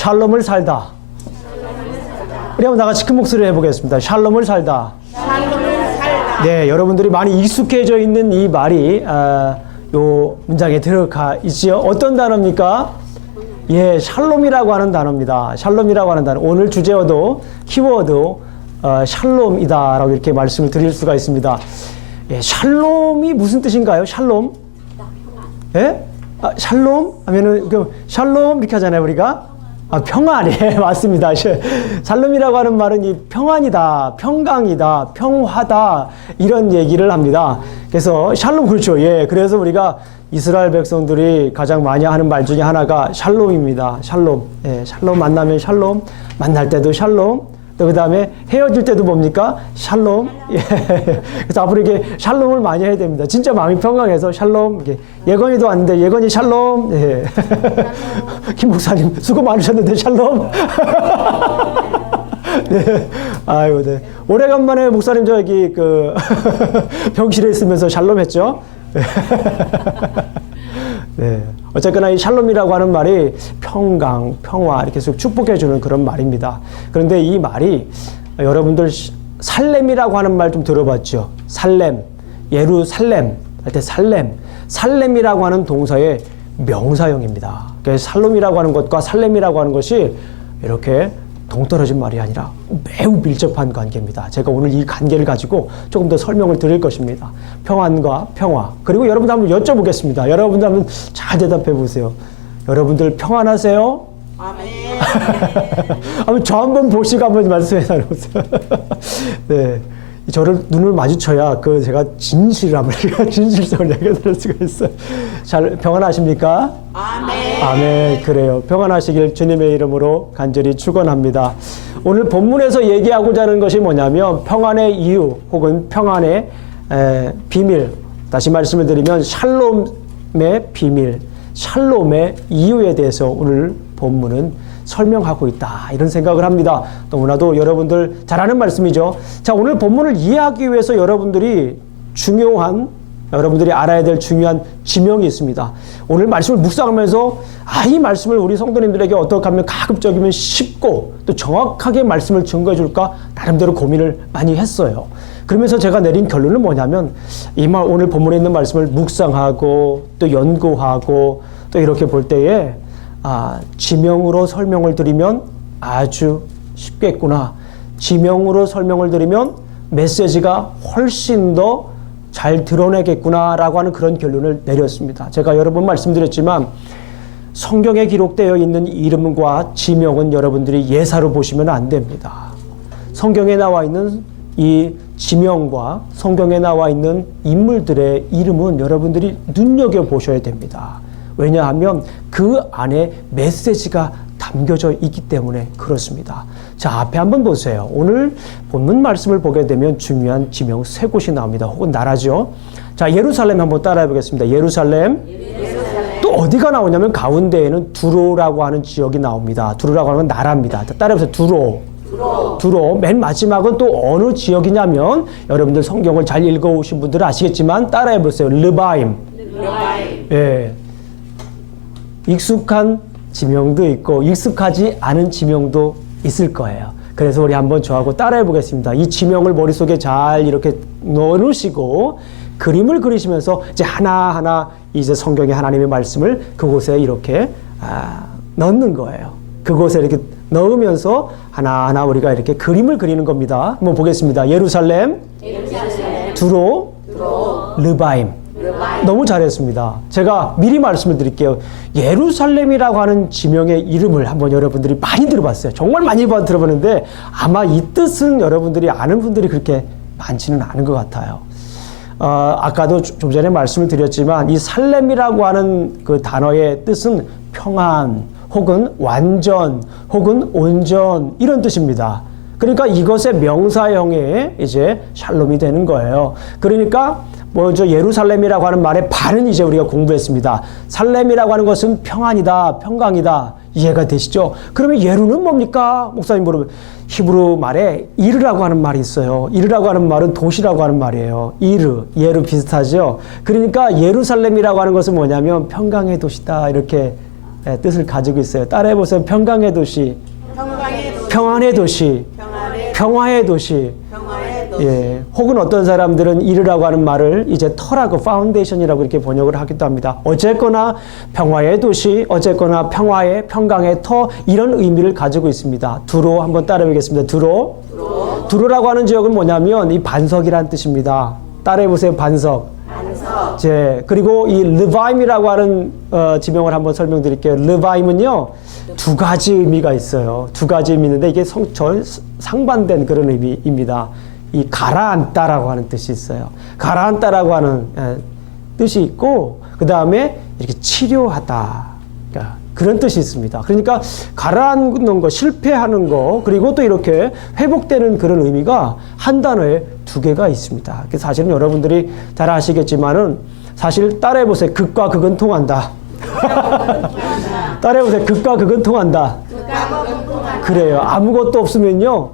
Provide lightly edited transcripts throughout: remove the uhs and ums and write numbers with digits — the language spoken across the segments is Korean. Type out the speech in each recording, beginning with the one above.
샬롬을 살다. 우리 한번 다 같이 큰 목소리로 해보겠습니다. 샬롬을 살다. 샬롬을 살다. 네, 여러분들이 많이 익숙해져 있는 이 말이 요 문장에 들어가 있지요. 어떤 단어입니까? 예, 샬롬이라고 하는 단어입니다. 샬롬이라고 하는 단어. 오늘 주제어도 키워드 샬롬이다라고 이렇게 말씀을 드릴 수가 있습니다. 예, 샬롬이 무슨 뜻인가요? 샬롬? 예? 샬롬 하면은 샬롬 이렇게 하잖아요, 우리가. 평안. 예, 맞습니다. 샬롬이라고 하는 말은 이 평안이다, 평강이다, 평화다 이런 얘기를 합니다. 그래서 샬롬, 그렇죠. 예, 그래서 우리가 이스라엘 백성들이 가장 많이 하는 말 중에 하나가 샬롬입니다. 샬롬. 예, 샬롬 만나면 샬롬, 만날 때도 샬롬. 또 그 다음에 헤어질 때도 뭡니까? 샬롬. 예. 그래서 앞으로 이렇게 샬롬을 많이 해야 됩니다. 진짜 마음이 평강해서 샬롬. 예건이도 왔는데 예건이 샬롬. 예. 김 목사님 수고 많으셨는데 샬롬. 네. 아유, 네. 오래간만에 목사님 저기 병실에 있으면서 샬롬 했죠. 네. 어쨌거나 이 샬롬이라고 하는 말이 평강, 평화 이렇게 계속 축복해주는 그런 말입니다. 그런데 이 말이 여러분들 살렘이라고 하는 말 좀 들어봤죠? 살렘, 예루살렘 할 때 살렘, 살렘이라고 하는 동사의 명사형입니다. 그래서 샬롬이라고 하는 것과 살렘이라고 하는 것이 이렇게 동떨어진 말이 아니라 매우 밀접한 관계입니다. 제가 오늘 이 관계를 가지고 조금 더 설명을 드릴 것입니다. 평안과 평화. 그리고 여러분들 한번 여쭤보겠습니다. 여러분들 한번 잘 대답해 보세요. 여러분들 평안하세요? 아멘. 한번 저 한번 보시고 한번 말씀해 나눠보세요. 네. 저를 눈을 마주쳐야 제가 진실함을, 진실성을 얘기해 드릴 수가 있어요. 잘 평안하십니까? 아멘. 아멘. 그래요. 평안하시길 주님의 이름으로 간절히 축원합니다. 오늘 본문에서 얘기하고자 하는 것이 뭐냐면 평안의 이유 혹은 평안의 비밀. 다시 말씀을 드리면 샬롬의 비밀, 샬롬의 이유에 대해서 오늘 본문은 설명하고 있다. 이런 생각을 합니다. 너무나도 여러분들 잘 아는 말씀이죠. 자, 오늘 본문을 이해하기 위해서 여러분들이 알아야 될 중요한 지명이 있습니다. 오늘 말씀을 묵상하면서 이 말씀을 우리 성도님들에게 어떻게 하면 가급적이면 쉽고 또 정확하게 말씀을 증거해 줄까 나름대로 고민을 많이 했어요. 그러면서 제가 내린 결론은 뭐냐면 오늘 본문에 있는 말씀을 묵상하고 또 연구하고 또 이렇게 볼 때에 지명으로 설명을 드리면 아주 쉽겠구나. 지명으로 설명을 드리면 메시지가 훨씬 더 잘 드러내겠구나라고 하는 그런 결론을 내렸습니다. 제가 여러 번 말씀드렸지만 성경에 기록되어 있는 이름과 지명은 여러분들이 예사로 보시면 안 됩니다. 성경에 나와 있는 이 지명과 성경에 나와 있는 인물들의 이름은 여러분들이 눈여겨보셔야 됩니다. 왜냐하면 그 안에 메시지가 담겨져 있기 때문에 그렇습니다. 자, 앞에 한번 보세요. 오늘 본문 말씀을 보게 되면 중요한 지명 3곳이 나옵니다. 혹은 나라죠. 자, 예루살렘 한번 따라해 보겠습니다. 예루살렘. 또 어디가 나오냐면 가운데에는 두로라고 하는 지역이 나옵니다. 두로라고 하는 건 나라입니다. 따라해보세요. 두로. 맨 마지막은 또 어느 지역이냐면 여러분들 성경을 잘 읽어오신 분들은 아시겠지만 따라해보세요. 르바임. 예. 익숙한 지명도 있고 익숙하지 않은 지명도 있을 거예요. 그래서 우리 한번 저하고 따라해 보겠습니다. 이 지명을 머릿속에 잘 이렇게 넣으시고 그림을 그리시면서 이제 하나하나 이제 성경의 하나님의 말씀을 그곳에 이렇게 넣는 거예요. 그곳에 이렇게 넣으면서 하나하나 우리가 이렇게 그림을 그리는 겁니다. 한번 보겠습니다. 예루살렘. 두로. 르바임. 너무 잘했습니다. 제가 미리 말씀을 드릴게요. 예루살렘이라고 하는 지명의 이름을 한번 여러분들이 많이 들어봤어요. 정말 많이 들어봤는데 아마 이 뜻은 여러분들이 아는 분들이 그렇게 많지는 않은 것 같아요. 아까도 좀 전에 말씀을 드렸지만 이 살렘이라고 하는 그 단어의 뜻은 평안 혹은 완전 혹은 온전 이런 뜻입니다. 그러니까 이것의 명사형의 이제 샬롬이 되는 거예요. 그러니까 먼저 예루살렘이라고 하는 말의 반은 이제 우리가 공부했습니다. 살렘이라고 하는 것은 평안이다, 평강이다. 이해가 되시죠? 그러면 예루는 뭡니까? 목사님 물으면 히브리 말에 이르라고 하는 말이 있어요. 이르라고 하는 말은 도시라고 하는 말이에요. 예루 비슷하죠? 그러니까 예루살렘이라고 하는 것은 뭐냐면 평강의 도시다 이렇게 뜻을 가지고 있어요. 따라해보세요. 평강의 도시, 평강의 도시, 평안의 도시, 평화의 도시. 평화의 도시. 예, 혹은 어떤 사람들은 이르라고 하는 말을 이제 터라고 파운데이션이라고 이렇게 번역을 하기도 합니다. 어쨌거나 평화의 도시, 어쨌거나 평화의 평강의 터 이런 의미를 가지고 있습니다. 두로 한번 따라해보겠습니다. 두로. 두로라고 하는 지역은 뭐냐면 이 반석이란 뜻입니다. 따라해보세요. 반석. 제 그리고 이 르바임이라고 하는 지명을 한번 설명드릴게요. 르바임은요 두 가지 의미가 있어요. 두 가지 의미 있는데 이게 상반된 그런 의미입니다. 이 가라앉다라고 하는 뜻이 있어요. 가라앉다라고 하는 뜻이 있고 그 다음에 이렇게 치료하다 그런 뜻이 있습니다. 그러니까 가라앉는 거, 실패하는 거, 그리고 또 이렇게 회복되는 그런 의미가 한 단어에 두 개가 있습니다. 사실은 여러분들이 잘 아시겠지만은 사실 따라해보세요. 극과 극은 통한다. 따라해보세요. 극과 극은 통한다. 그래요. 아무것도 없으면요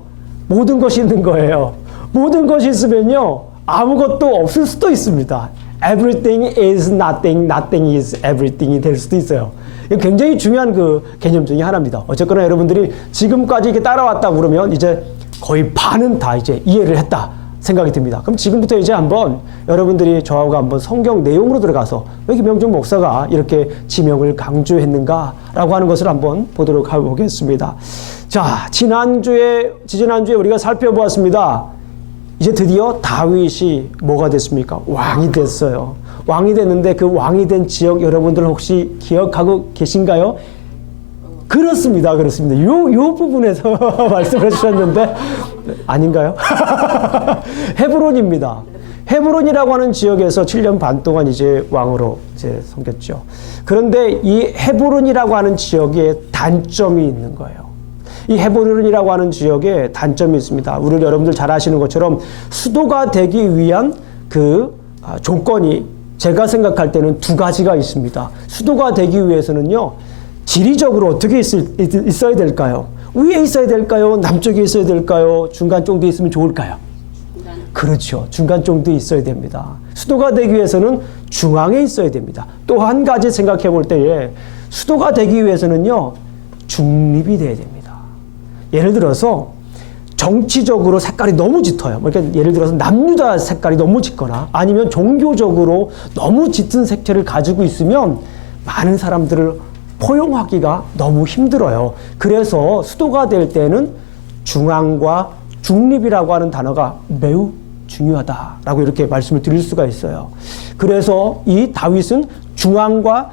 모든 것이 있는 거예요. 모든 것이 있으면요 아무것도 없을 수도 있습니다. Everything is nothing, nothing is everything이 될 수도 있어요. 이거 굉장히 중요한 그 개념 중에 하나입니다. 어쨌거나 여러분들이 지금까지 이렇게 따라왔다 그러면 이제 거의 반은 다 이제 이해를 했다 생각이 듭니다. 그럼 지금부터 이제 한번 여러분들이 저하고 한번 성경 내용으로 들어가서 왜 김영중 목사가 이렇게 지명을 강조했는가라고 하는 것을 한번 보도록 해보겠습니다. 자, 지난주에 우리가 살펴보았습니다. 이제 드디어 다윗이 뭐가 됐습니까? 왕이 됐어요. 왕이 됐는데 그 왕이 된 지역 여러분들 혹시 기억하고 계신가요? 그렇습니다. 그렇습니다. 요 부분에서 말씀을 해주셨는데 아닌가요? 헤브론입니다. 헤브론이라고 하는 지역에서 7년 반 동안 이제 왕으로 이제 섬겼죠. 그런데 이 헤브론이라고 하는 지역에 단점이 있는 거예요. 이 헤브론이라고 하는 지역에 단점이 있습니다. 우리 여러분들 잘 아시는 것처럼 수도가 되기 위한 그 조건이 제가 생각할 때는 두 가지가 있습니다. 수도가 되기 위해서는요, 지리적으로 어떻게 있어야 될까요? 위에 있어야 될까요? 남쪽에 있어야 될까요? 중간 정도에 있으면 좋을까요? 그렇죠. 중간 정도에 있어야 됩니다. 수도가 되기 위해서는 중앙에 있어야 됩니다. 또 한 가지 생각해 볼 때에 수도가 되기 위해서는요, 중립이 돼야 됩니다. 예를 들어서 정치적으로 색깔이 너무 짙어요. 그러니까 예를 들어서 남유다 색깔이 너무 짙거나 아니면 종교적으로 너무 짙은 색채를 가지고 있으면 많은 사람들을 포용하기가 너무 힘들어요. 그래서 수도가 될 때는 중앙과 중립이라고 하는 단어가 매우 중요하다라고 이렇게 말씀을 드릴 수가 있어요. 그래서 이 다윗은 중앙과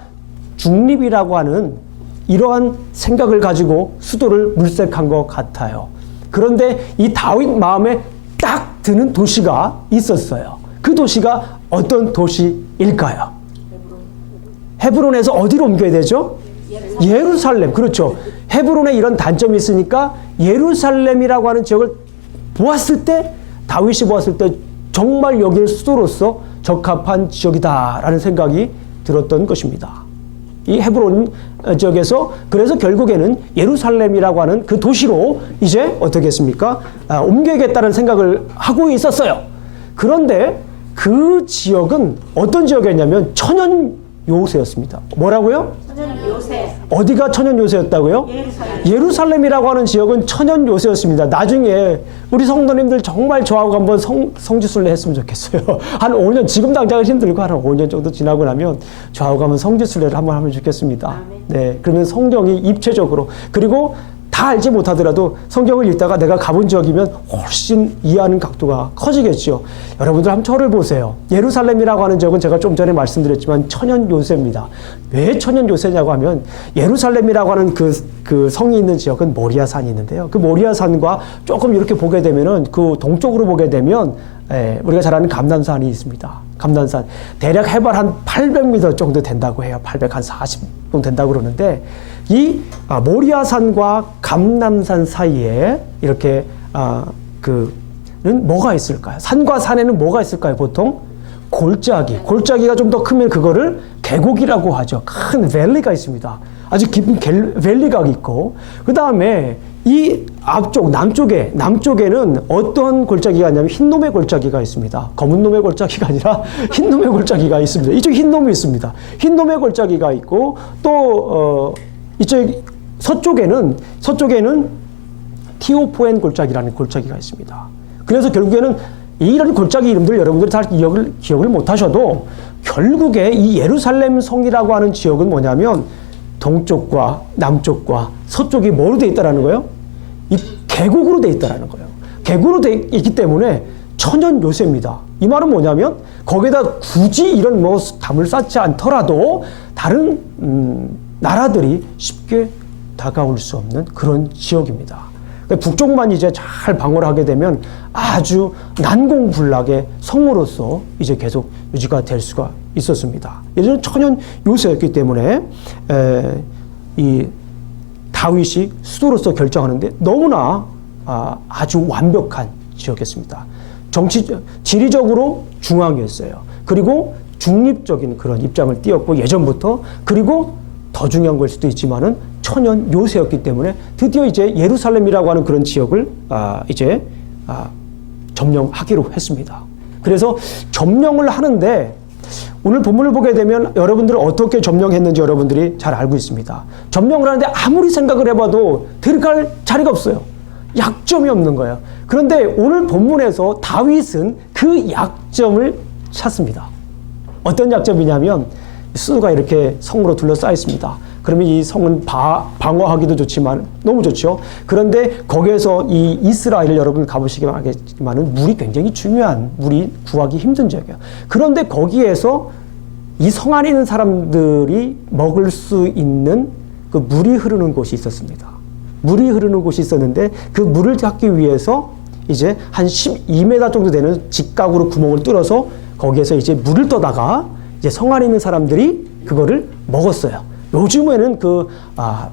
중립이라고 하는 이러한 생각을 가지고 수도를 물색한 것 같아요. 그런데 이 다윗 마음에 딱 드는 도시가 있었어요. 그 도시가 어떤 도시일까요? 헤브론에서 어디로 옮겨야 되죠? 예루살렘. 그렇죠. 헤브론에 이런 단점이 있으니까 예루살렘이라고 하는 지역을 보았을 때, 다윗이 보았을 때 정말 여기를 수도로서 적합한 지역이다라는 생각이 들었던 것입니다. 이 헤브론 지역에서 그래서 결국에는 예루살렘이라고 하는 그 도시로 이제 어떻게 했습니까? 옮겨야겠다는 생각을 하고 있었어요. 그런데 그 지역은 어떤 지역이었냐면 천연 요새였습니다. 뭐라고요? 천연 요새. 어디가 천연 요새였다고요? 예루살렘이라고 하는 지역은 천연 요새였습니다. 나중에 우리 성도님들 정말 저하고 한번 성지순례 했으면 좋겠어요. 한 5년, 지금 당장은 힘들고 한 5년 정도 지나고 나면 저하고 한번 성지순례를 한번 하면 좋겠습니다. 네, 그러면 성경이 입체적으로, 그리고 다 알지 못하더라도 성경을 읽다가 내가 가본 지역이면 훨씬 이해하는 각도가 커지겠죠. 여러분들 한번 저를 보세요. 예루살렘이라고 하는 지역은 제가 좀 전에 말씀드렸지만 천연 요새입니다. 왜 천연 요새냐고 하면 예루살렘이라고 하는 그 성이 있는 지역은 모리아산이 있는데요. 그 모리아산과 조금 이렇게 보게 되면은 그 동쪽으로 보게 되면 우리가 잘 아는 감난산이 있습니다. 감난산. 대략 해발 한 800m 정도 된다고 해요. 840 정도 된다고 그러는데 이 모리아산과 감난산 사이에 이렇게 는 뭐가 있을까요? 산과 산에는 뭐가 있을까요? 보통 골짜기가 좀 더 크면 그거를 계곡이라고 하죠. 큰 밸리가 있습니다. 아주 깊은 밸리가 있고, 그 다음에 이 앞쪽 남쪽에는 어떤 골짜기가 있냐면 흰놈의 골짜기가 있습니다. 검은 놈의 골짜기가 아니라 흰놈의 골짜기가 있습니다. 이쪽 흰놈이 있습니다. 흰놈의 골짜기가 있고, 또 이쪽 서쪽에는 티오포엔 골짜기라는 골짜기가 있습니다. 그래서 결국에는 이런 골짜기 이름들 여러분들이 잘 기억을 못 하셔도 결국에 이 예루살렘 성이라고 하는 지역은 뭐냐면 동쪽과 남쪽과 서쪽이 뭐로 되어 있다라는 거예요? 이 계곡으로 되어 있다라는 거예요. 계곡으로 되어 있기 때문에 천연 요새입니다. 이 말은 뭐냐면 거기에다 굳이 이런 뭐 담을 쌓지 않더라도 다른 나라들이 쉽게 다가올 수 없는 그런 지역입니다. 북쪽만 이제 잘 방어를 하게 되면 아주 난공불락의 성으로서 이제 계속 유지가 될 수가 있었습니다. 예전에 천연 요새였기 때문에 이 다윗이 수도로서 결정하는데 너무나 아주 완벽한 지역이었습니다. 지리적으로 중앙이었어요. 그리고 중립적인 그런 입장을 띄었고 예전부터, 그리고 더 중요한 걸 수도 있지만은 천연 요새였기 때문에 드디어 이제 예루살렘이라고 하는 그런 지역을 점령하기로 했습니다. 그래서 점령을 하는데 오늘 본문을 보게 되면 여러분들은 어떻게 점령했는지 여러분들이 잘 알고 있습니다. 점령을 하는데 아무리 생각을 해봐도 들어갈 자리가 없어요. 약점이 없는 거예요. 그런데 오늘 본문에서 다윗은 그 약점을 찾습니다. 어떤 약점이냐면 수도가 이렇게 성으로 둘러싸여 있습니다. 그러면 이 성은 방어하기도 좋지만 너무 좋죠. 그런데 거기에서 이 이스라엘 여러분 가보시기만 하겠지만은 물이 굉장히 중요한, 물이 구하기 힘든 지역이에요. 그런데 거기에서 이 성 안에 있는 사람들이 먹을 수 있는 그 물이 흐르는 곳이 있었습니다. 물이 흐르는 곳이 있었는데 그 물을 찾기 위해서 이제 한 12m 정도 되는 직각으로 구멍을 뚫어서 거기에서 이제 물을 떠다가 이제 성 안에 있는 사람들이 그거를 먹었어요. 요즘에는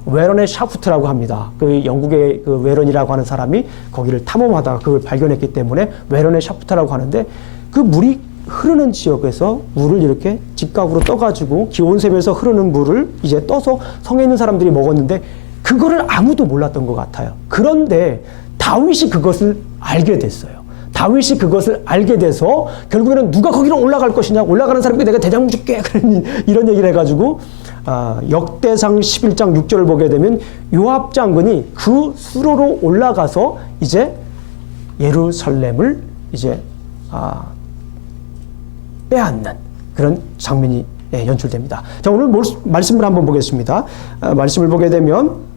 웨런의 샤프트라고 합니다. 그 영국의 그 웨런이라고 하는 사람이 거기를 탐험하다가 그걸 발견했기 때문에 웨런의 샤프트라고 하는데, 그 물이 흐르는 지역에서 물을 이렇게 직각으로 떠가지고 기온샘에서 흐르는 물을 이제 떠서 성에 있는 사람들이 먹었는데 그거를 아무도 몰랐던 것 같아요. 그런데 다윗이 그것을 알게 됐어요. 다윗이 그것을 알게 돼서 결국에는 누가 거기로 올라갈 것이냐, 올라가는 사람에게 내가 대장 줄게, 이런 얘기를 해가지고 역대상 11장 6절을 보게 되면 요압 장군이 그 수로로 올라가서 이제 예루살렘을 이제 빼앗는 그런 장면이 연출됩니다. 자, 오늘 말씀을 한번 보겠습니다. 말씀을 보게 되면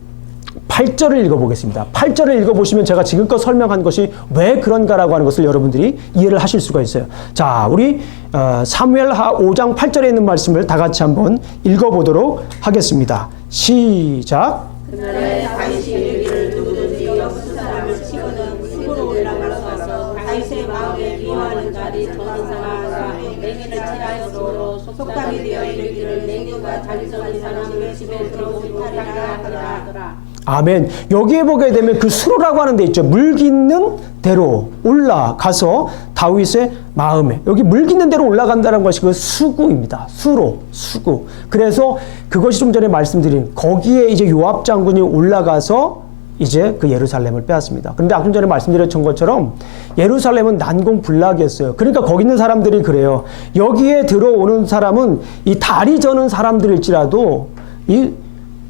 8절을 읽어보겠습니다. 8절을 읽어보시면 제가 지금껏 설명한 것이 왜 그런가라고 하는 것을 여러분들이 이해를 하실 수가 있어요. 자, 우리 사무엘하 5장 8절에 있는 말씀을 다 같이 한번 읽어보도록 하겠습니다. 시작. 그날에 다윗이 이르기를 누구든지 여수 사람을 치고는 수고로 올라가서 다윗의 마음에 미워하는 자리 더는 사람과 맹인을 치라였으므로 속담이 되어 이르기를 맹인과 자기적인 사람의 집에 들어오지 못하리라 하더라. 아멘. 여기에 보게 되면 그 수로라고 하는 데 있죠. 물 깃는 대로 올라가서 다윗의 마음에, 여기 물 깃는 대로 올라간다는 것이 그 수구입니다. 수구. 그래서 그것이 좀 전에 말씀드린 거기에 이제 요압 장군이 올라가서 이제 그 예루살렘을 빼앗습니다. 그런데 아까 전에 말씀드렸던 것처럼 예루살렘은 난공불락이었어요. 그러니까 거기 있는 사람들이 그래요. 여기에 들어오는 사람은 이 다리 저는 사람들일지라도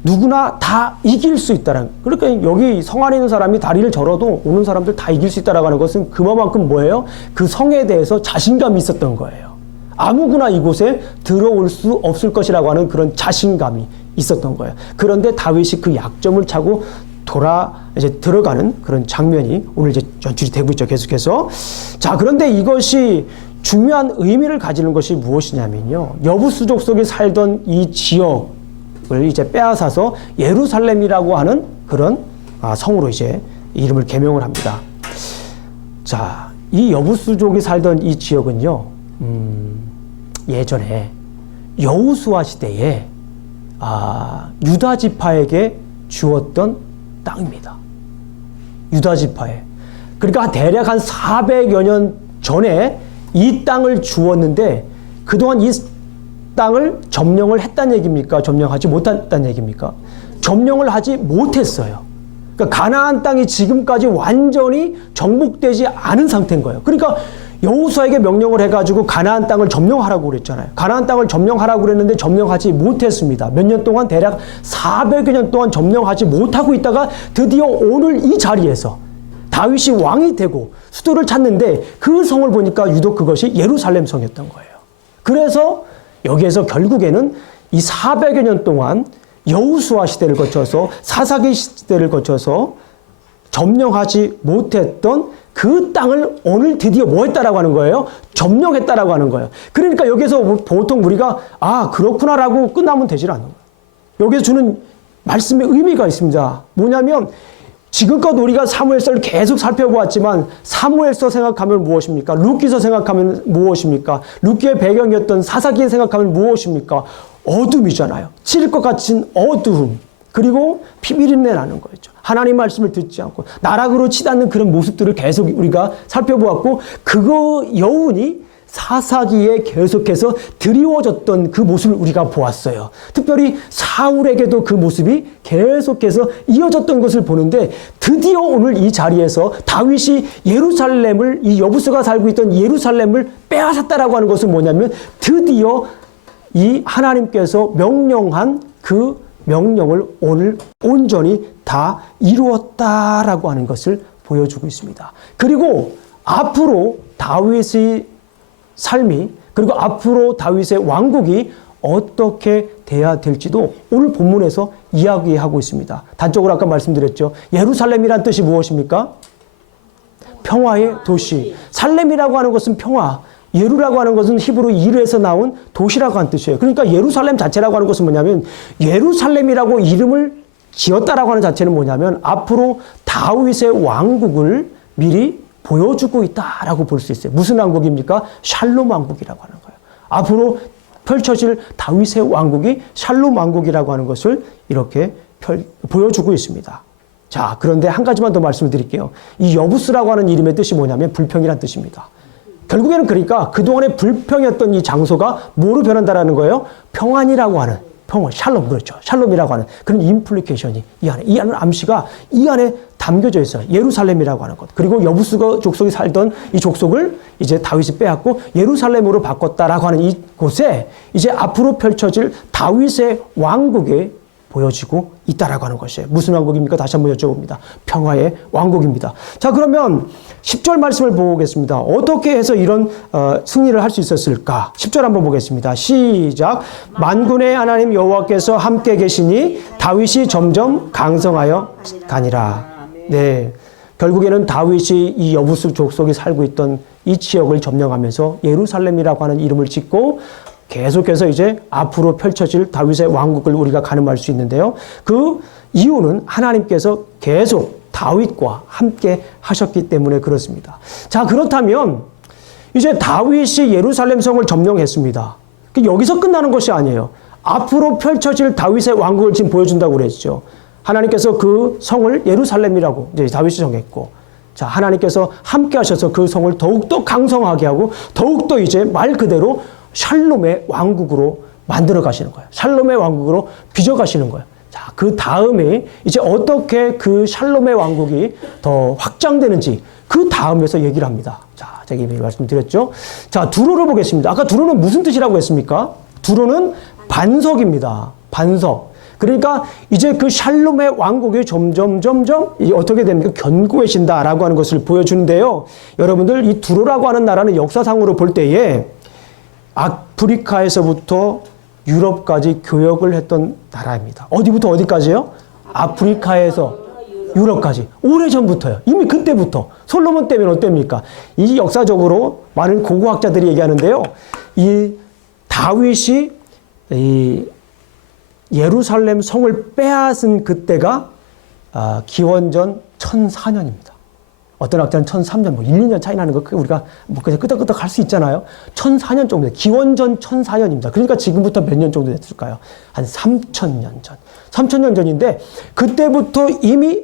누구나 다 이길 수 있다는, 그러니까 여기 성 안에 있는 사람이 다리를 절어도 오는 사람들 다 이길 수 있다라고 하는 것은 그만큼 뭐예요? 그 성에 대해서 자신감이 있었던 거예요. 아무거나 이곳에 들어올 수 없을 것이라고 하는 그런 자신감이 있었던 거예요. 그런데 다윗이 그 약점을 차고 이제 들어가는 그런 장면이 오늘 이제 연출이 되고 있죠. 계속해서. 자, 그런데 이것이 중요한 의미를 가지는 것이 무엇이냐면요. 여부수족 속에 살던 이 지역 을 이제 빼앗아서 예루살렘이라고 하는 그런 성으로 이제 이름을 개명을 합니다. 자, 이 여부수족이 살던 이 지역은요, 예전에 여호수아 시대에 유다 지파에게 주었던 땅입니다. 유다 지파에. 그러니까 대략 한 400여 년 전에 이 땅을 주었는데 그동안 이 땅을 점령을 했다는 얘기입니까? 점령하지 못했다는 얘기입니까? 점령을 하지 못했어요. 그러니까 가나안 땅이 지금까지 완전히 정복되지 않은 상태인 거예요. 그러니까 여호수아에게 명령을 해가지고 가나안 땅을 점령하라고 그랬잖아요. 가나안 땅을 점령하라고 그랬는데 점령하지 못했습니다. 몇 년 동안 대략 400여 년 동안 점령하지 못하고 있다가 드디어 오늘 이 자리에서 다윗이 왕이 되고 수도를 찾는데 그 성을 보니까 유독 그것이 예루살렘 성이었던 거예요. 그래서 여기에서 결국에는 이 400여 년 동안 여호수아 시대를 거쳐서 사사기 시대를 거쳐서 점령하지 못했던 그 땅을 오늘 드디어 뭐 했다라고 하는 거예요? 점령했다라고 하는 거예요. 그러니까 여기서 보통 우리가 그렇구나라고 끝나면 되질 않는 거예요. 여기서 주는 말씀의 의미가 있습니다. 뭐냐면 지금껏 우리가 사무엘서를 계속 살펴보았지만 사무엘서 생각하면 무엇입니까? 룻기서 생각하면 무엇입니까? 룻기의 배경이었던 사사기 생각하면 무엇입니까? 어둠이잖아요. 칠일 것 같은 어두움. 그리고 피비린내 나는 거였죠. 하나님 말씀을 듣지 않고 나락으로 치닫는 그런 모습들을 계속 우리가 살펴보았고 그거 여운이 사사기에 계속해서 드리워졌던 그 모습을 우리가 보았어요. 특별히 사울에게도 그 모습이 계속해서 이어졌던 것을 보는데 드디어 오늘 이 자리에서 다윗이 예루살렘을 이 여부스가 살고 있던 예루살렘을 빼앗았다라고 하는 것은 뭐냐면 드디어 이 하나님께서 명령한 그 명령을 오늘 온전히 다 이루었다라고 하는 것을 보여주고 있습니다. 그리고 앞으로 다윗의 삶이 그리고 앞으로 다윗의 왕국이 어떻게 돼야 될지도 오늘 본문에서 이야기하고 있습니다. 단적으로 아까 말씀드렸죠. 예루살렘이란 뜻이 무엇입니까? 평화의 도시. 살렘이라고 하는 것은 평화. 예루라고 하는 것은 히브리 이르에서 나온 도시라고 하는 뜻이에요. 그러니까 예루살렘 자체라고 하는 것은 뭐냐면 예루살렘이라고 이름을 지었다라고 하는 자체는 뭐냐면 앞으로 다윗의 왕국을 미리 보여주고 있다라고 볼 수 있어요. 무슨 왕국입니까? 샬롬 왕국이라고 하는 거예요. 앞으로 펼쳐질 다윗의 왕국이 샬롬 왕국이라고 하는 것을 이렇게 보여주고 있습니다. 자, 그런데 한 가지만 더 말씀을 드릴게요. 이 여부스라고 하는 이름의 뜻이 뭐냐면 불평이란 뜻입니다. 결국에는 그러니까 그동안에 불평이었던 이 장소가 뭐로 변한다라는 거예요? 평안이라고 하는, 평안, 샬롬, 그렇죠. 샬롬이라고 하는 그런 임플리케이션이 이 안에 암시가 이 안에 담겨져 있어요. 예루살렘이라고 하는 것. 그리고 여부스 족속이 살던 이 족속을 이제 다윗이 빼앗고 예루살렘으로 바꿨다라고 하는 이곳에 이제 앞으로 펼쳐질 다윗의 왕국에 보여지고 있다라고 하는 것이에요. 무슨 왕국입니까? 다시 한번 여쭤봅니다. 평화의 왕국입니다. 자, 그러면 10절 말씀을 보겠습니다. 어떻게 해서 이런 승리를 할 수 있었을까? 10절 한번 보겠습니다. 시작. 만군의 하나님 여호와께서 함께 계시니 다윗이 점점 강성하여 가니라. 네. 결국에는 다윗이 이 여부스 족속이 살고 있던 이 지역을 점령하면서 예루살렘이라고 하는 이름을 짓고 계속해서 이제 앞으로 펼쳐질 다윗의 왕국을 우리가 가늠할 수 있는데요. 그 이유는 하나님께서 계속 다윗과 함께 하셨기 때문에 그렇습니다. 자, 그렇다면 이제 다윗이 예루살렘 성을 점령했습니다. 여기서 끝나는 것이 아니에요. 앞으로 펼쳐질 다윗의 왕국을 지금 보여준다고 그랬죠. 하나님께서 그 성을 예루살렘이라고 이제 다윗이 정했고, 자, 하나님께서 함께 하셔서 그 성을 더욱더 강성하게 하고 더욱더 이제 말 그대로 샬롬의 왕국으로 만들어 가시는 거예요. 샬롬의 왕국으로 빚어 가시는 거예요. 자, 그 다음에 이제 어떻게 그 샬롬의 왕국이 더 확장되는지 그 다음에서 얘기를 합니다. 자, 제가 이미 말씀드렸죠. 자, 두로를 보겠습니다. 아까 두로는 무슨 뜻이라고 했습니까? 두로는 반석입니다. 반석. 그러니까 이제 그 샬롬의 왕국이 점점 어떻게 됩니까? 견고해진다라고 하는 것을 보여주는데요. 여러분들 이 두로라고 하는 나라는 역사상으로 볼 때에 아프리카에서부터 유럽까지 교역을 했던 나라입니다. 어디부터 어디까지요? 아프리카에서 유럽까지. 오래전부터요. 이미 그때부터. 솔로몬 때면 어땠습니까? 이 역사적으로 많은 고고학자들이 얘기하는데요. 이 다윗이 이 예루살렘 성을 빼앗은 그때가 기원전 1004년입니다. 어떤 학자는 1003년, 1, 2년 차이 나는 거 우리가 그냥 끄덕끄덕 할 수 있잖아요. 1004년 정도, 기원전 1004년입니다. 그러니까 지금부터 몇 년 정도 됐을까요? 한 3000년 전. 3000년 전인데 그때부터 이미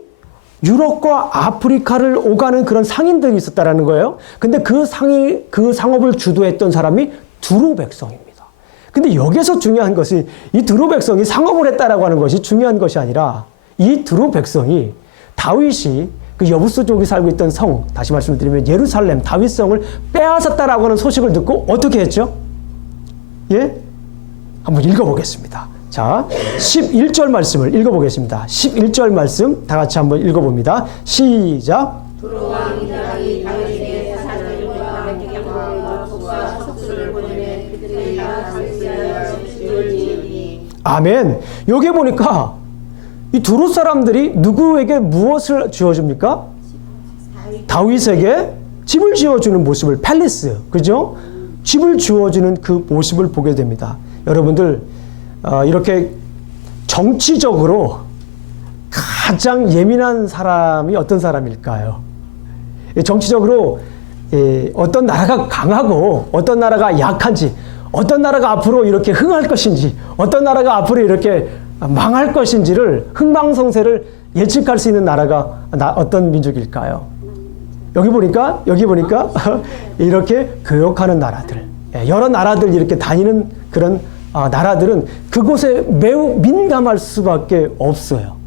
유럽과 아프리카를 오가는 그런 상인들이 있었다라는 거예요. 근데 그 상업을 주도했던 사람이 두로 백성입니다. 근데 여기서 중요한 것이 이 두로 백성이 상업을 했다라고 하는 것이 중요한 것이 아니라 이 두로 백성이 다윗이 그 여부스 쪽에 살고 있던 성, 다시 말씀드리면 예루살렘 다윗성을 빼앗았다라고 하는 소식을 듣고 어떻게 했죠? 예? 한번 읽어보겠습니다. 자, 11절 말씀을 읽어보겠습니다. 11절 말씀 다 같이 한번 읽어봅니다. 시작. 두로왕 이삭이 다윗에게 사절과 백경과 복과 속수를 보내매 그들이 다 다윗에게 집을 지으니. 아멘. 여기 보니까 이 두로 사람들이 누구에게 무엇을 지어줍니까? 다윗에게 집을 지어주는 모습을, 팰리스, 그죠? 집을 지어주는 그 모습을 보게 됩니다. 여러분들, 이렇게 정치적으로 가장 예민한 사람이 어떤 사람일까요? 정치적으로 어떤 나라가 강하고 어떤 나라가 약한지, 어떤 나라가 앞으로 이렇게 흥할 것인지, 어떤 나라가 앞으로 이렇게 망할 것인지를, 흥망성쇠를 예측할 수 있는 나라가 어떤 민족일까요? 여기 보니까 이렇게 교역하는 나라들, 여러 나라들 이렇게 다니는 그런 나라들은 그곳에 매우 민감할 수밖에 없어요.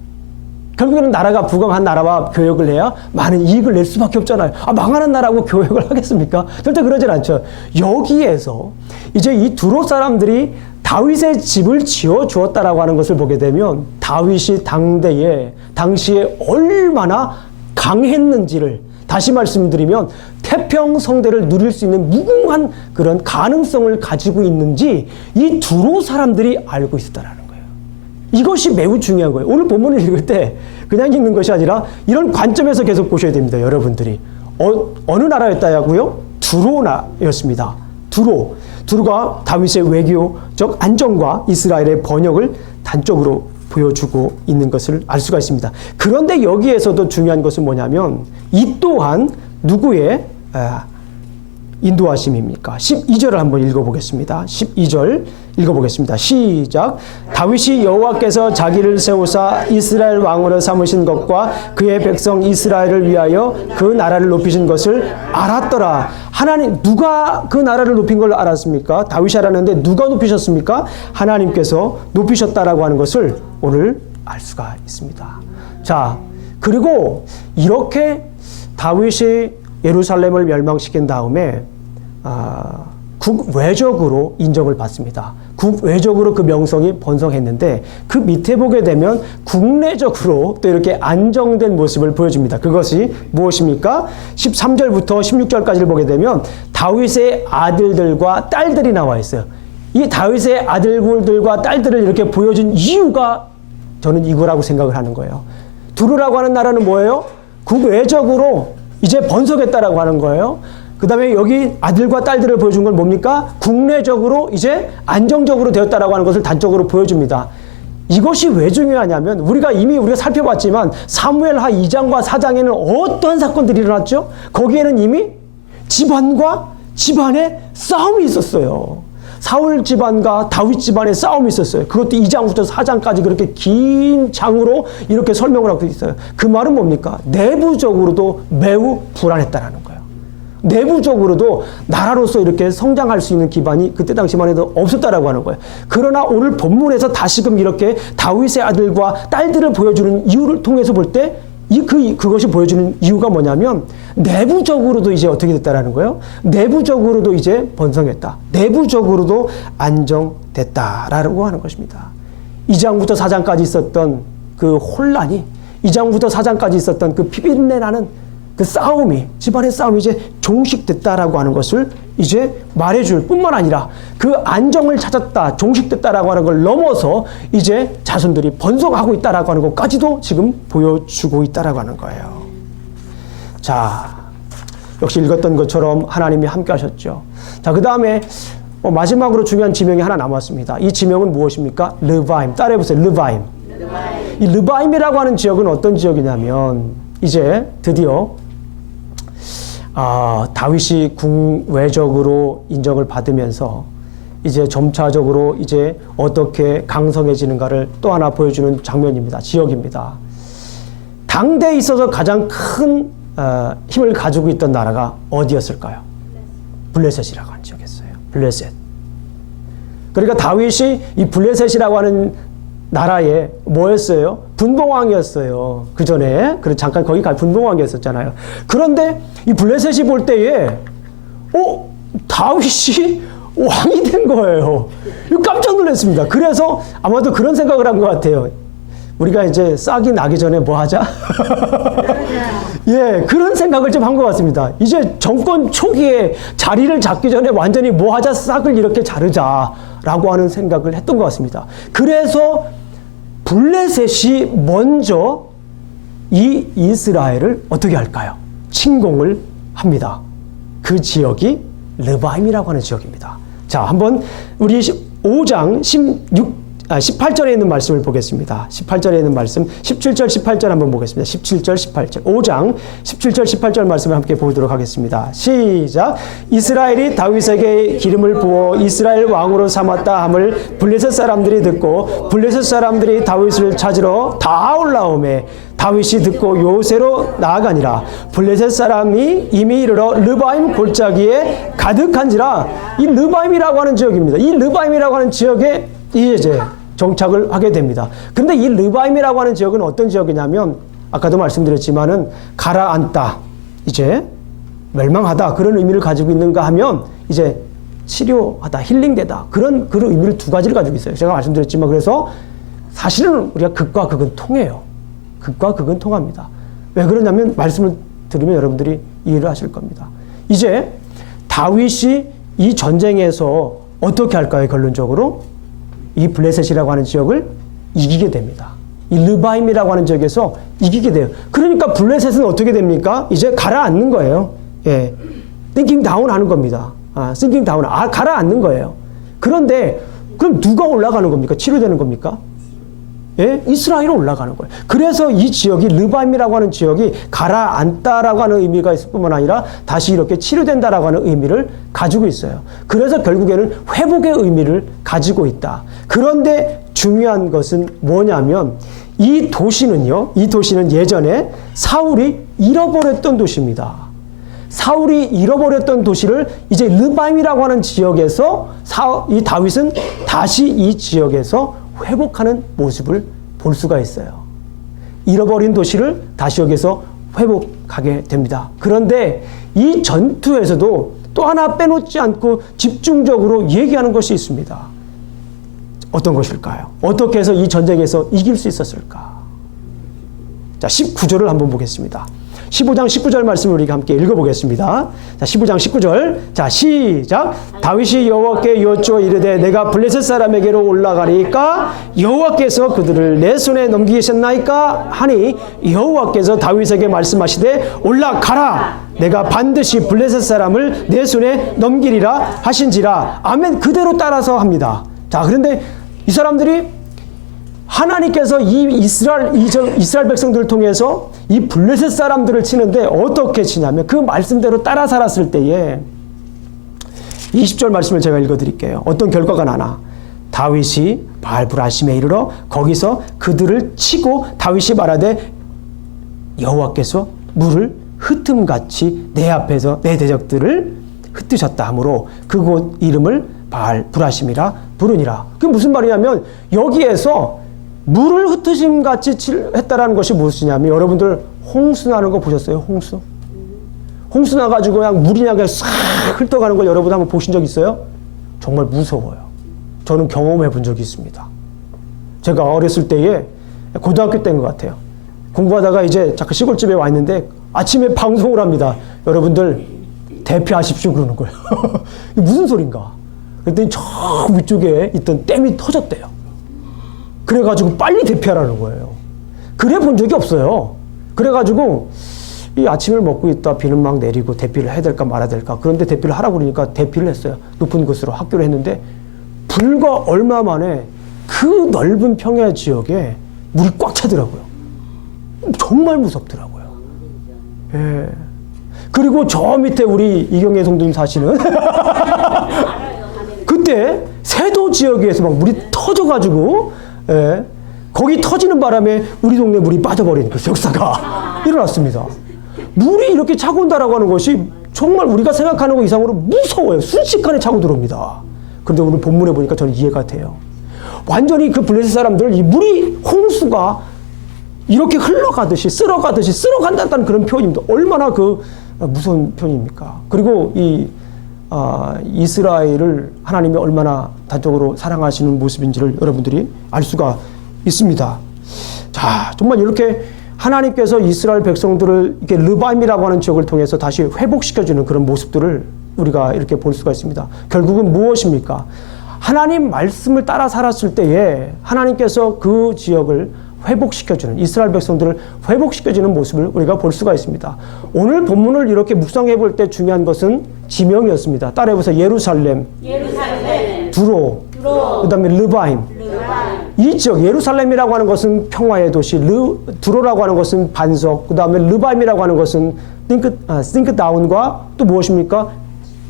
결국에는 나라가 부강한 나라와 교역을 해야 많은 이익을 낼 수밖에 없잖아요. 망하는 나라하고 교역을 하겠습니까? 절대 그러진 않죠. 여기에서 이제 이 두로 사람들이 다윗의 집을 지어 주었다라고 하는 것을 보게 되면 다윗이 당시에 얼마나 강했는지를 다시 말씀드리면 태평성대를 누릴 수 있는 무궁한 그런 가능성을 가지고 있는지 이 두로 사람들이 알고 있었다라는 거예요. 이것이 매우 중요한 거예요. 오늘 본문을 읽을 때 그냥 읽는 것이 아니라 이런 관점에서 계속 보셔야 됩니다. 여러분들이. 어느 나라였다고요? 두로나였습니다. 두로가 다윗의 외교적 안정과 이스라엘의 번영을 단적으로 보여주고 있는 것을 알 수가 있습니다. 그런데 여기에서도 중요한 것은 뭐냐면 이 또한 누구의 인도하심입니까? 12절을 한번 읽어보겠습니다. 12절 읽어보겠습니다. 시작. 다윗이 여호와께서 자기를 세우사 이스라엘 왕으로 삼으신 것과 그의 백성 이스라엘을 위하여 그 나라를 높이신 것을 알았더라. 하나님, 누가 그 나라를 높인 걸 알았습니까? 다윗이 알았는데 누가 높이셨습니까? 하나님께서 높이셨다라고 하는 것을 오늘 알 수가 있습니다. 자, 그리고 이렇게 다윗이 예루살렘을 멸망시킨 다음에 국외적으로 인정을 받습니다. 국외적으로 그 명성이 번성했는데 그 밑에 보게 되면 국내적으로 또 이렇게 안정된 모습을 보여줍니다. 그것이 무엇입니까? 13절부터 16절까지를 보게 되면 다윗의 아들들과 딸들이 나와 있어요. 이 다윗의 아들들과 딸들을 이렇게 보여준 이유가 저는 이거라고 생각을 하는 거예요. 두루라고 하는 나라는 뭐예요? 국외적으로 이제 번성했다라고 하는 거예요. 그 다음에 여기 아들과 딸들을 보여준 건 뭡니까? 국내적으로 이제 안정적으로 되었다라고 하는 것을 단적으로 보여줍니다. 이것이 왜 중요하냐면 우리가 살펴봤지만 사무엘하 2장과 4장에는 어떤 사건들이 일어났죠? 거기에는 이미 집안과 집안의 싸움이 있었어요. 사울 집안과 다윗 집안의 싸움이 있었어요. 그것도 2장부터 4장까지 그렇게 긴 장으로 이렇게 설명을 하고 있어요. 그 말은 뭡니까? 내부적으로도 매우 불안했다라는 거예요. 내부적으로도 나라로서 이렇게 성장할 수 있는 기반이 그때 당시만 해도 없었다라고 하는 거예요. 그러나 오늘 본문에서 다시금 이렇게 다윗의 아들과 딸들을 보여주는 이유를 통해서 볼 때 그것이 보여주는 이유가 뭐냐면 내부적으로도 이제 어떻게 됐다라는 거예요. 내부적으로도 이제 번성했다. 내부적으로도 안정됐다라고 하는 것입니다. 2장부터 4장까지 있었던 그 혼란이 2장부터 4장까지 있었던 그 피비린내나는 그 싸움이, 집안의 싸움이 이제 종식됐다라고 하는 것을 이제 말해줄 뿐만 아니라 그 안정을 찾았다, 종식됐다라고 하는 걸 넘어서 이제 자손들이 번성하고 있다라고 하는 것까지도 지금 보여주고 있다라고 하는 거예요. 자, 역시 읽었던 것처럼 하나님이 함께 하셨죠. 자, 그 다음에 마지막으로 중요한 지명이 하나 남았습니다. 이 지명은 무엇입니까? 르바임. 따라해보세요. 르바임. 이 르바임이라고 하는 지역은 어떤 지역이냐면 이제 드디어 다윗이 국외적으로 인정을 받으면서 이제 점차적으로 이제 어떻게 강성해지는가를 또 하나 보여주는 장면입니다. 지역입니다. 당대에 있어서 가장 큰 힘을 가지고 있던 나라가 어디였을까요? 블레셋이라고 하는 지역이었어요. 블레셋. 그러니까 다윗이 이 블레셋이라고 하는 나라에 뭐였어요? 분봉왕이었어요. 그 전에. 그래 잠깐 거기 분봉왕이었었잖아요. 그런데 이 블레셋이 볼 때에 다윗이 왕이 된 거예요. 깜짝 놀랐습니다. 그래서 아마도 그런 생각을 한 것 같아요. 우리가 이제 싹이 나기 전에 뭐 하자? 예, 그런 생각을 좀 한 것 같습니다. 이제 정권 초기에 자리를 잡기 전에 완전히 뭐 하자? 싹을 이렇게 자르자라고 하는 생각을 했던 것 같습니다. 그래서 블레셋이 먼저 이 이스라엘을 어떻게 할까요? 침공을 합니다. 그 지역이 르바임이라고 하는 지역입니다. 자, 한번 우리 5장 18절에 있는 말씀을 보겠습니다. 18절에 있는 말씀, 17절, 18절 한번 보겠습니다. 17절, 18절. 5장 17절, 18절 말씀을 함께 보도록 하겠습니다. 시작. 이스라엘이 다윗에게 기름을 부어 이스라엘 왕으로 삼았다 함을 블레셋 사람들이 듣고 블레셋 사람들이 다윗을 찾으러 다 올라오매 다윗이 듣고 요새로 나아가니라. 블레셋 사람이 이미 이르러 르바임 골짜기에 가득한지라. 이 르바임이라고 하는 지역입니다. 이 르바임이라고 하는 지역에 이제 정착을 하게 됩니다. 근데 이 르바임이라고 하는 지역은 어떤 지역이냐면 아까도 말씀드렸지만은 가라앉다, 이제 멸망하다 그런 의미를 가지고 있는가 하면 이제 치료하다, 힐링되다 그런 의미를 두 가지를 가지고 있어요. 제가 말씀드렸지만 그래서 사실은 우리가 극과 극은 통해요. 극과 극은 통합니다. 왜 그러냐면 말씀을 들으면 여러분들이 이해를 하실 겁니다. 이제 다윗이 이 전쟁에서 어떻게 할까요? 결론적으로 이 블레셋이라고 하는 지역을 이기게 됩니다. 이 르바임이라고 하는 지역에서 이기게 돼요. 그러니까 블레셋은 어떻게 됩니까? 이제 가라앉는 거예요. 예, thinking down 하는 겁니다. thinking down, 가라앉는 거예요. 그런데 그럼 누가 올라가는 겁니까? 치료되는 겁니까? 예? 이스라엘이 올라가는 거예요. 그래서 이 지역이 르바임이라고 하는 지역이 가라앉다라고 하는 의미가 있을 뿐만 아니라 다시 이렇게 치료된다라고 하는 의미를 가지고 있어요. 그래서 결국에는 회복의 의미를 가지고 있다. 그런데 중요한 것은 뭐냐면 이 도시는 예전에 사울이 잃어버렸던 도시입니다. 사울이 잃어버렸던 도시를 이제 르바임이라고 하는 지역에서 이 다윗은 다시 이 지역에서 회복하는 모습을 볼 수가 있어요. 잃어버린 도시를 다시 여기서 회복하게 됩니다. 그런데 이 전투에서도 또 하나 빼놓지 않고 집중적으로 얘기하는 것이 있습니다. 어떤 것일까요? 어떻게 해서 이 전쟁에서 이길 수 있었을까? 자, 19절을 한번 보겠습니다. 15장 19절 말씀을 우리가 함께 읽어보겠습니다. 자, 15장 19절. 자, 시작. 다윗이 여호와께 여쭈어 이르되 내가 블레셋 사람에게로 올라가리까 여호와께서 그들을 내 손에 넘기셨나이까 하니 여호와께서 다윗에게 말씀하시되 올라가라. 내가 반드시 블레셋 사람을 내 손에 넘기리라 하신지라. 아멘. 그대로 따라서 합니다. 자, 그런데 이 사람들이 하나님께서 이 이스라엘 백성들을 통해서 이 블레셋 사람들을 치는데 어떻게 치냐면 그 말씀대로 따라 살았을 때에 20절 말씀을 제가 읽어드릴게요. 어떤 결과가 나나. 다윗이 바알브라심에 이르러 거기서 그들을 치고 다윗이 말하되 여호와께서 물을 흩음같이 내 앞에서 내 대적들을 흩으셨다 하므로 그곳 이름을 바알브라심이라 부르니라. 그게 무슨 말이냐면 여기에서 물을 흩으심 같이 했다라는 것이 무엇이냐면 여러분들 홍수 나는 거 보셨어요? 홍수 나가지고 그냥 물이 그냥 싹 훑어가는 걸 여러분 한번 보신 적 있어요? 정말 무서워요. 저는 경험해 본 적이 있습니다. 제가 어렸을 때에 고등학교 때인 것 같아요. 공부하다가 이제 잠깐 시골집에 와 있는데 아침에 방송을 합니다. 여러분들 대피하십시오 그러는 거예요. 이게 무슨 소린가? 그랬더니 저 위쪽에 있던 댐이 터졌대요. 그래가지고 빨리 대피하라는 거예요. 그래 본 적이 없어요. 그래가지고 이 아침을 먹고 있다 비는 막 내리고 대피를 해야 될까 말아야 될까. 그런데 대피를 하라고 그러니까 대피를 했어요. 높은 곳으로 학교를 했는데 불과 얼마 만에 그 넓은 평야 지역에 물이 꽉 차더라고요. 정말 무섭더라고요. 예. 그리고 저 밑에 우리 이경애 성도님 사시는 그때 세도 지역에서 막 물이 터져가지고 예, 거기 터지는 바람에 우리 동네 물이 빠져버리는 그 역사가 일어났습니다. 물이 이렇게 차고 온다라고 하는 것이 정말 우리가 생각하는 것 이상으로 무서워요. 순식간에 차고 들어옵니다. 그런데 오늘 본문에 보니까 저는 이해가 돼요. 완전히 그 블레셋 사람들, 이 물이, 홍수가 이렇게 흘러가듯이, 쓸어간다는 그런 표현입니다. 얼마나 무서운 표현입니까? 그리고 이스라엘을 하나님이 얼마나 단적으로 사랑하시는 모습인지를 여러분들이 알 수가 있습니다. 자, 정말 이렇게 하나님께서 이스라엘 백성들을 이렇게 르바임이라고 하는 지역을 통해서 다시 회복시켜주는 그런 모습들을 우리가 이렇게 볼 수가 있습니다. 결국은 무엇입니까? 하나님 말씀을 따라 살았을 때에 하나님께서 그 지역을 회복시켜주는, 이스라엘 백성들을 회복시켜주는 모습을 우리가 볼 수가 있습니다. 오늘 본문을 이렇게 묵상해 볼 때 중요한 것은 지명이었습니다. 따라해보세요. 예루살렘, 두로, 그 다음에 르바임. 이 지역, 예루살렘이라고 하는 것은 평화의 도시, 두로라고 하는 것은 반석, 그 다음에 르바임이라고 하는 것은 think down과 또 무엇입니까?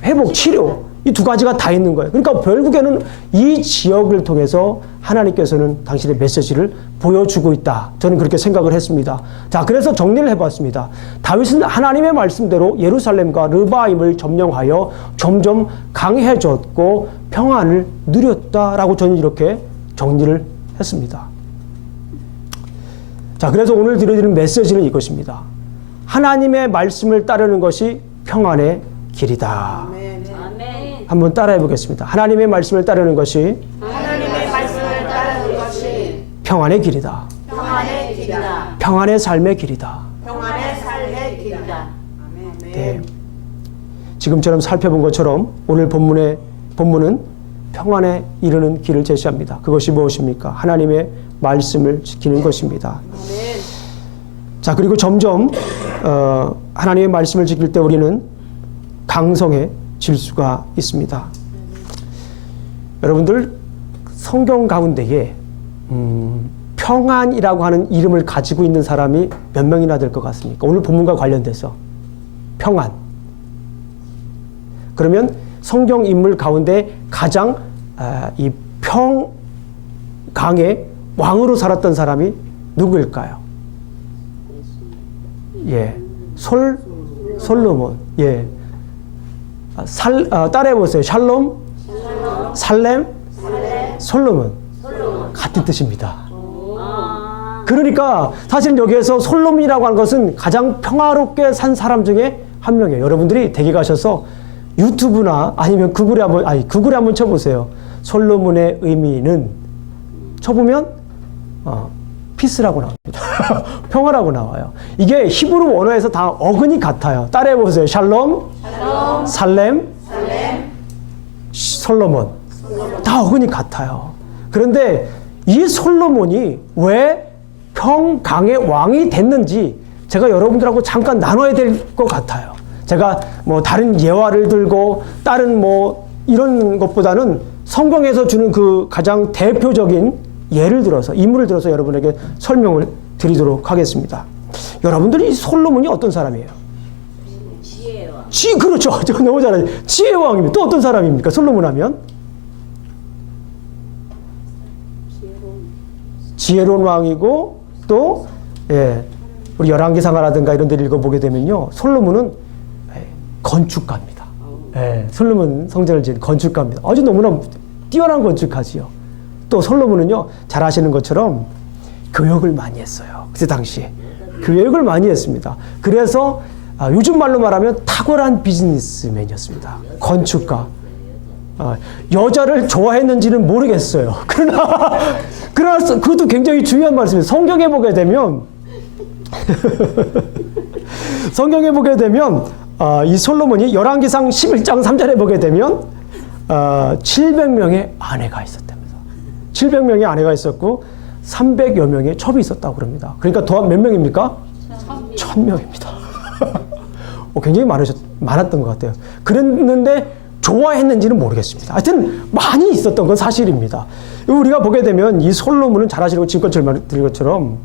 회복, 치료. 이 두 가지가 다 있는 거예요. 그러니까 결국에는 이 지역을 통해서 하나님께서는 당신의 메시지를 보여주고 있다. 저는 그렇게 생각을 했습니다. 자, 그래서 정리를 해봤습니다. 다윗은 하나님의 말씀대로 예루살렘과 르바임을 점령하여 점점 강해졌고 평안을 누렸다라고 저는 이렇게 정리를 했습니다. 자, 그래서 오늘 드려드리는 메시지는 이것입니다. 하나님의 말씀을 따르는 것이 평안의 길이다. 아멘. 한번 따라해 보겠습니다. 하나님의 말씀을 따르는 것이 평안의 길이다. 평안의 삶의 길이다. 네. 지금처럼 살펴본 것처럼 오늘 본문은 평안에 이르는 길을 제시합니다. 그것이 무엇입니까? 하나님의 말씀을 지키는 것입니다. 자, 그리고 점점 하나님의 말씀을 지킬 때 우리는 강성해질 수가 있습니다. 여러분들 성경 가운데에 평안이라고 하는 이름을 가지고 있는 사람이 몇 명이나 될 것 같습니까? 오늘 본문과 관련돼서 평안. 그러면 성경 인물 가운데 가장 이 평강의 왕으로 살았던 사람이 누구일까요? 예, 솔로몬. 예, 따라해보세요. 샬롬, 살렘, 솔로몬. 같은 뜻입니다. 그러니까 사실 여기에서 솔로몬이라고 하는 것은 가장 평화롭게 산 사람 중에 한 명이에요. 여러분들이 댁에 가셔서 유튜브나 아니면 구글에 한번 쳐보세요. 솔로몬의 의미는 쳐보면 피스라고 나옵니다. 평화라고 나와요. 이게 히브리 원어에서 다 어근이 같아요. 따라해보세요. 샬롬, 살렘, 솔로몬. 다 어근이 같아요. 그런데 이 솔로몬이 왜 평강의 왕이 됐는지 제가 여러분들하고 잠깐 나눠야 될 것 같아요. 제가 뭐 다른 예화를 들고 다른 뭐 이런 것보다는 성경에서 주는 그 가장 대표적인 예를 들어서 인물을 들어서 여러분에게 설명을 드리도록 하겠습니다. 여러분들이 이 솔로몬이 어떤 사람이에요? 지혜왕. 그렇죠. 저 너무 잘하죠. 지혜왕입니다. 또 어떤 사람입니까? 솔로몬 하면? 지혜로운 왕이고 또 우리 열왕기상하라든가 이런 데를 읽어보게 되면요. 솔로몬은 건축가입니다. 솔로몬 성전을 지은 건축가입니다. 아주 너무나 뛰어난 건축가지요. 또 솔로몬은요, 잘 아시는 것처럼 교역을 많이 했어요. 그때 당시에. 교역을 많이 했습니다. 그래서 요즘 말로 말하면 탁월한 비즈니스맨이었습니다. 건축가. 여자를 좋아했는지는 모르겠어요. 그러나 그것도 굉장히 중요한 말씀이에요. 성경에 보게 되면 이 솔로몬이 열왕기상 11장 3절에 보게 되면 700명의 아내가 있었답니다. 700명의 아내가 있었고 300여 명의 첩이 있었다고 그럽니다. 그러니까 더한 몇 명입니까? 1000명입니다. 굉장히 많았던 것 같아요. 그랬는데 좋아했는지는 모르겠습니다. 하여튼 많이 있었던 건 사실입니다. 우리가 보게 되면 이 솔로몬은 잘 아시고 지금까지 말씀드린 것처럼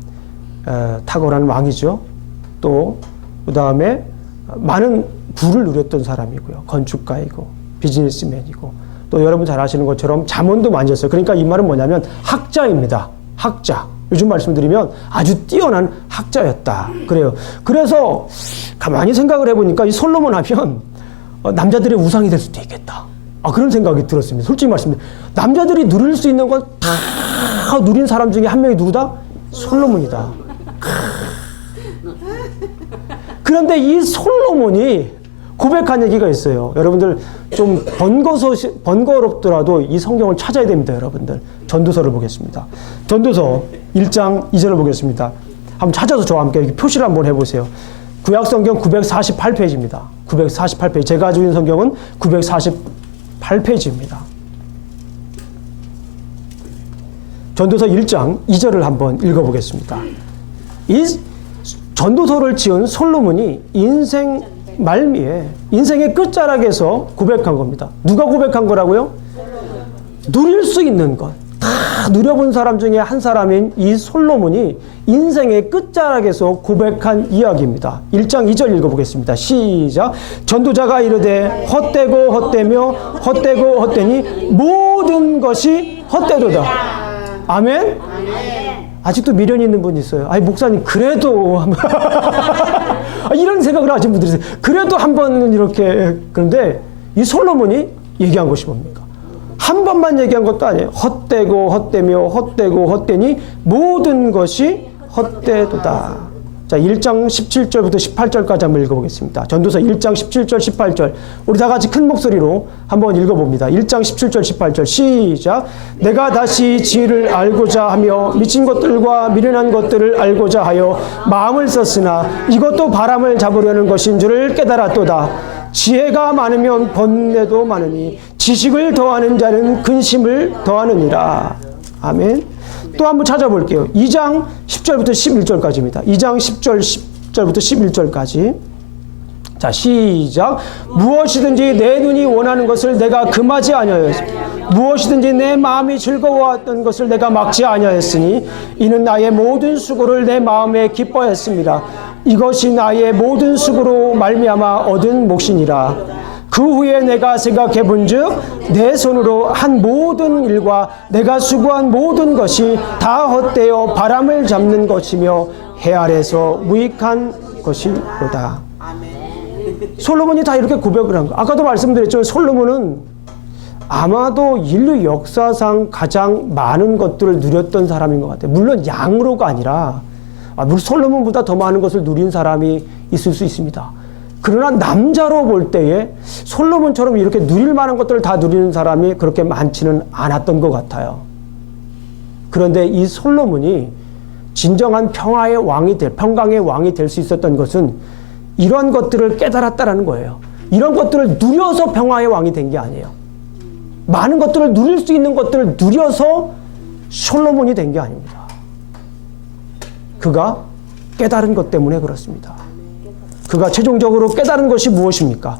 탁월한 왕이죠. 또 그 다음에 많은 부를 누렸던 사람이고요. 건축가이고 비즈니스맨이고 또 여러분 잘 아시는 것처럼 잠언도 많이 했어요. 그러니까 이 말은 뭐냐면 학자입니다. 학자. 요즘 말씀드리면 아주 뛰어난 학자였다. 그래요. 그래서 가만히 생각을 해보니까 이 솔로몬 하면 남자들의 우상이 될 수도 있겠다. 그런 생각이 들었습니다. 솔직히 말씀드립니다. 남자들이 누릴 수 있는 건 다 누린 사람 중에 한 명이 누구다? 솔로몬이다. 그런데 이 솔로몬이 고백한 얘기가 있어요. 여러분들 좀 번거롭더라도 이 성경을 찾아야 됩니다. 여러분들 전도서를 보겠습니다. 전도서 1장 2절을 보겠습니다. 한번 찾아서 저와 함께 이렇게 표시를 한번 해보세요. 구약성경 948페이지입니다. 948페이지. 제가 가지고 있는 성경은 948페이지입니다. 전도서 1장 2절을 한번 읽어보겠습니다. 이 전도서를 지은 솔로몬이 인생 말미에 인생의 끝자락에서 고백한 겁니다. 누가 고백한 거라고요? 누릴 수 있는 것. 다 누려본 사람 중에 한 사람인 이 솔로몬이 인생의 끝자락에서 고백한 이야기입니다. 1장 2절 읽어보겠습니다. 시작. 전도자가 이르되 헛되고 헛되며 헛되고 헛되니 모든 것이 헛되도다. 아멘? 아직도 미련이 있는 분이 있어요. 아니, 목사님, 그래도. 이런 생각을 하시는 분들이 있어요. 그래도 한 번은 이렇게. 그런데 이 솔로몬이 얘기한 것이 뭡니까? 한 번만 얘기한 것도 아니에요. 헛되고 헛되며 헛되고 헛되니 모든 것이 헛되도다. 자, 1장 17절부터 18절까지 한번 읽어보겠습니다. 전도서 1장 17절, 18절. 우리 다 같이 큰 목소리로 한번 읽어봅니다. 1장 17절, 18절. 시작. 내가 다시 지혜를 알고자 하며 미친 것들과 미련한 것들을 알고자 하여 마음을 썼으나 이것도 바람을 잡으려는 것인 줄을 깨달았도다. 지혜가 많으면 번뇌도 많으니 지식을 더하는 자는 근심을 더하느니라. 아멘. 또 한번 찾아볼게요. 2장 10절부터 11절까지입니다. 2장 10절부터 11절까지. 자, 시작. 무엇이든지 내 눈이 원하는 것을 내가 금하지 아니하였으니 무엇이든지 내 마음이 즐거워했던 것을 내가 막지 아니하였으니 이는 나의 모든 수고를 내 마음에 기뻐했습니다. 이것이 나의 모든 수고로 말미암아 얻은 몫이니라. 그 후에 내가 생각해 본즉 내 손으로 한 모든 일과 내가 수고한 모든 것이 다 헛되어 바람을 잡는 것이며 해 아래서 무익한 것이로다. 솔로몬이 다 이렇게 고백을 한 거. 아까도 말씀드렸지만 솔로몬은 아마도 인류 역사상 가장 많은 것들을 누렸던 사람인 것 같아요. 물론 양으로가 아니라 물론 솔로몬보다 더 많은 것을 누린 사람이 있을 수 있습니다. 그러나 남자로 볼 때에 솔로몬처럼 이렇게 누릴 만한 것들을 다 누리는 사람이 그렇게 많지는 않았던 것 같아요. 그런데 이 솔로몬이 진정한 평강의 왕이 될 수 있었던 것은 이런 것들을 깨달았다라는 거예요. 이런 것들을 누려서 평화의 왕이 된 게 아니에요. 많은 것들을 누릴 수 있는 것들을 누려서 솔로몬이 된 게 아닙니다. 그가 깨달은 것 때문에 그렇습니다. 그가 최종적으로 깨달은 것이 무엇입니까?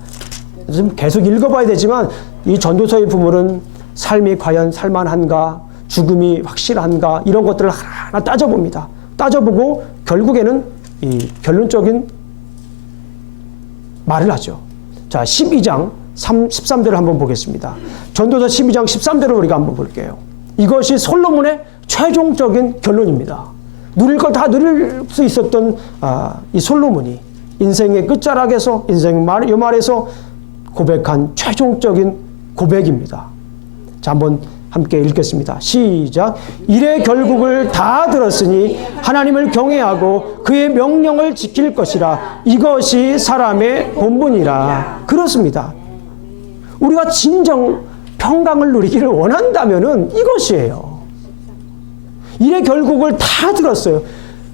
좀 계속 읽어봐야 되지만 이 전도서의 부분은 삶이 과연 살만한가, 죽음이 확실한가 이런 것들을 하나하나 따져봅니다. 따져보고 결국에는 이 결론적인 말을 하죠. 자, 12장 13절을 한번 보겠습니다. 전도서 12장 13절을 우리가 한번 볼게요. 이것이 솔로몬의 최종적인 결론입니다. 누릴 걸 다 누릴 수 있었던 이 솔로몬이 인생의 끝자락에서 인생 요말에서 고백한 최종적인 고백입니다. 자, 한번 함께 읽겠습니다. 시작. 이래 결국을 다 들었으니 하나님을 경외하고 그의 명령을 지킬 것이라. 이것이 사람의 본분이라. 그렇습니다. 우리가 진정 평강을 누리기를 원한다면은 이것이에요. 이래 결국을 다 들었어요.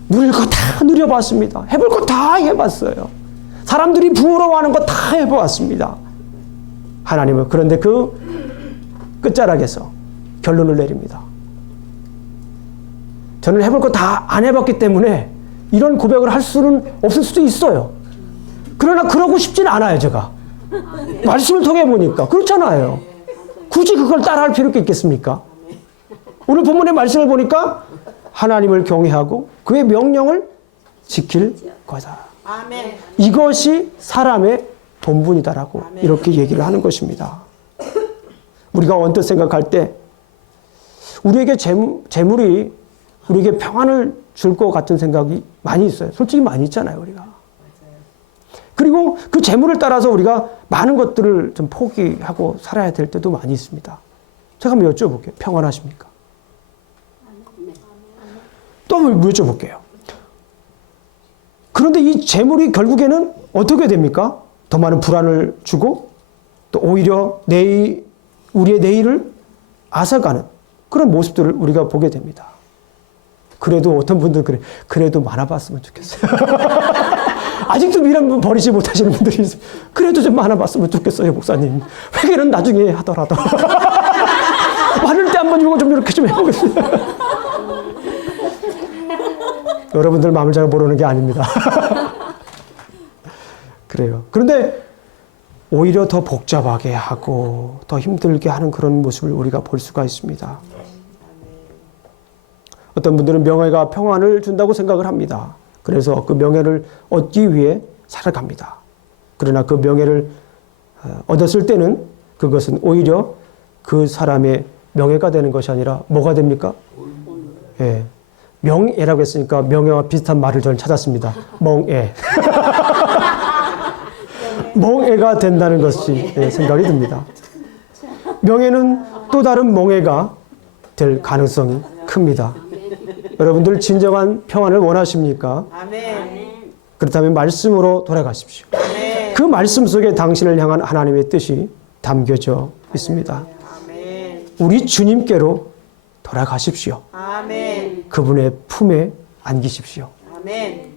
누릴 거 다 누려봤습니다. 해볼 거 다 해봤어요. 사람들이 부러워하는 거 다 해보았습니다. 하나님은 그런데 그 끝자락에서 결론을 내립니다. 저는 해볼 거 다 안 해봤기 때문에 이런 고백을 할 수는 없을 수도 있어요. 그러나 그러고 싶지는 않아요, 제가. 말씀을 통해 보니까. 그렇잖아요. 굳이 그걸 따라할 필요가 있겠습니까? 오늘 본문의 말씀을 보니까 하나님을 경외하고 그의 명령을 지킬 거다. 아멘. 이것이 사람의 본분이다라고 이렇게 얘기를 하는 것입니다. 우리가 언뜻 생각할 때 우리에게 재물이 우리에게 평안을 줄 것 같은 생각이 많이 있어요. 솔직히 많이 있잖아요, 우리가. 그리고 그 재물을 따라서 우리가 많은 것들을 좀 포기하고 살아야 될 때도 많이 있습니다. 제가 한번 여쭤볼게요. 평안하십니까? 또 한번 여쭤볼게요. 그런데 이 재물이 결국에는 어떻게 됩니까? 더 많은 불안을 주고 또 오히려 우리의 내일을 앗아가는 그런 모습들을 우리가 보게 됩니다. 그래도 어떤 분들은 그래도 많아봤으면 좋겠어요. 아직도 미련 버리지 못하시는 분들이 있어요. 그래도 좀 많아봤으면 좋겠어요, 목사님. 회개는 나중에 하더라도. 많을 때 한번 이거 좀 이렇게 좀 해보겠습니다. 여러분들 마음을 잘 모르는 게 아닙니다. 그래요. 그런데 오히려 더 복잡하게 하고 더 힘들게 하는 그런 모습을 우리가 볼 수가 있습니다. 어떤 분들은 명예가 평안을 준다고 생각을 합니다. 그래서 그 명예를 얻기 위해 살아갑니다. 그러나 그 명예를 얻었을 때는 그것은 오히려 그 사람의 명예가 되는 것이 아니라 뭐가 됩니까? 예. 명예라고 했으니까 명예와 비슷한 말을 저는 찾았습니다. 멍예. 멍해가 된다는 것이 생각이 듭니다. 명예는 또 다른 멍해가 될 가능성이 큽니다. 여러분들 진정한 평안을 원하십니까? 아멘. 그렇다면 말씀으로 돌아가십시오. 아멘. 그 말씀 속에 당신을 향한 하나님의 뜻이 담겨져 있습니다. 아멘. 우리 주님께로 돌아가십시오. 아멘. 그분의 품에 안기십시오. 아멘.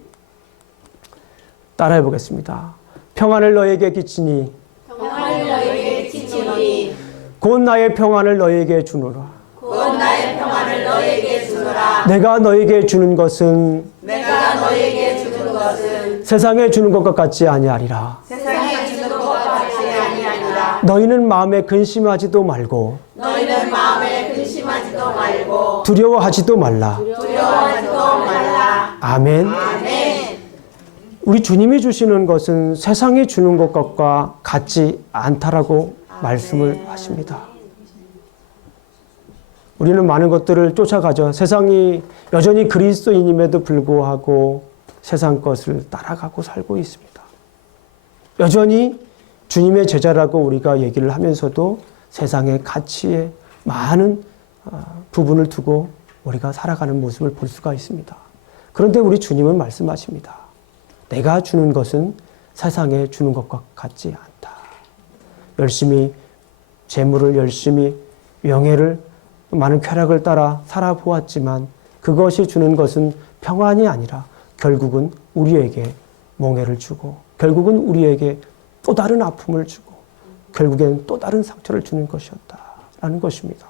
따라해 보겠습니다. 평안을 너에게 끼치니 평안을 너에게 끼치노니 곧 나의 평안을 너에게 주노라. 곧 나의 평안을 너에게 주노라. 내가 너에게 주는 것은 내가 너에게 주는 것은 세상에 주는 것과 같지 아니하리라. 세상에 주는 것과 같이 아니하니라. 너희는 마음에 근심하지도 말고 너희는 마음에 근심하지도 말고 두려워하지도 말라. 두려워하지도 말라. 아멘. 아멘. 우리 주님이 주시는 것은 세상이 주는 것과 같지 않다라고 말씀을 하십니다. 우리는 많은 것들을 쫓아가죠. 세상이 여전히 그리스도인임에도 불구하고 세상 것을 따라가고 살고 있습니다. 여전히 주님의 제자라고 우리가 얘기를 하면서도 세상의 가치에 많은 부분을 두고 우리가 살아가는 모습을 볼 수가 있습니다. 그런데 우리 주님은 말씀하십니다. 내가 주는 것은 세상에 주는 것과 같지 않다. 열심히 재물을 열심히 명예를 많은 쾌락을 따라 살아보았지만 그것이 주는 것은 평안이 아니라 결국은 우리에게 멍해를 주고 결국은 우리에게 또 다른 아픔을 주고 결국엔 또 다른 상처를 주는 것이었다라는 것입니다.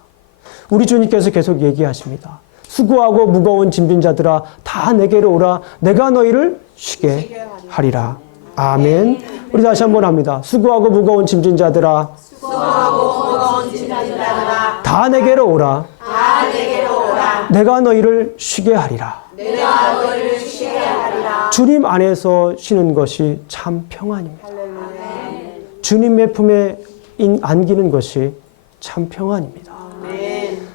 우리 주님께서 계속 얘기하십니다. 수고하고 무거운 짐진 자들아 다 내게로 오라. 내가 너희를 쉬게 하리라. 아멘. 우리 다시 한번 합니다. 수고하고 무거운 짐진 자들아 수고하고 무거운 짐진 자들아 다 내게로 오라. 다 내게로 오라. 내가 너희를 쉬게 하리라. 내가 너희를 쉬게 하리라. 주님 안에서 쉬는 것이 참 평안입니다. 주님의 품에 안기는 것이 참 평안입니다.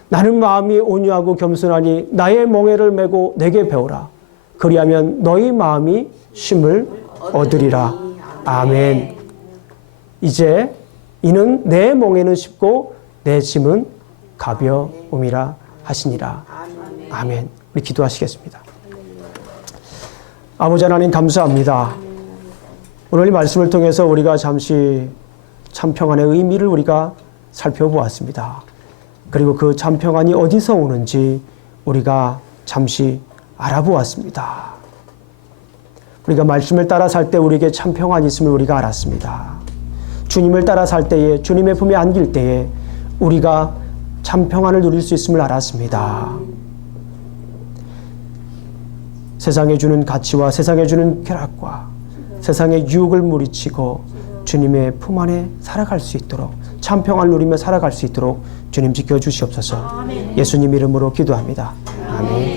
나는 마음이 온유하고 겸손하니 나의 멍에를 메고 내게 배우라. 그리하면 너희 마음이 쉼을 얻으리라. 아멘. 이제 이는 내 멍에는 쉽고 내 짐은 가벼움이라 하시니라. 아멘. 우리 기도하시겠습니다. 아버지 하나님 감사합니다. 오늘 이 말씀을 통해서 우리가 잠시 참 평안의 의미를 우리가 살펴보았습니다. 그리고 그 참 평안이 어디서 오는지 우리가 잠시 알아보았습니다. 우리가 말씀을 따라 살 때 우리에게 참 평안이 있음을 우리가 알았습니다. 주님을 따라 살 때에 주님의 품에 안길 때에 우리가 참 평안을 누릴 수 있음을 알았습니다. 세상에 주는 가치와 세상에 주는 쾌락과 세상의 유혹을 물리치고 주님의 품 안에 살아갈 수 있도록 참 평안을 누리며 살아갈 수 있도록 주님 지켜주시옵소서. 예수님 이름으로 기도합니다. 아멘.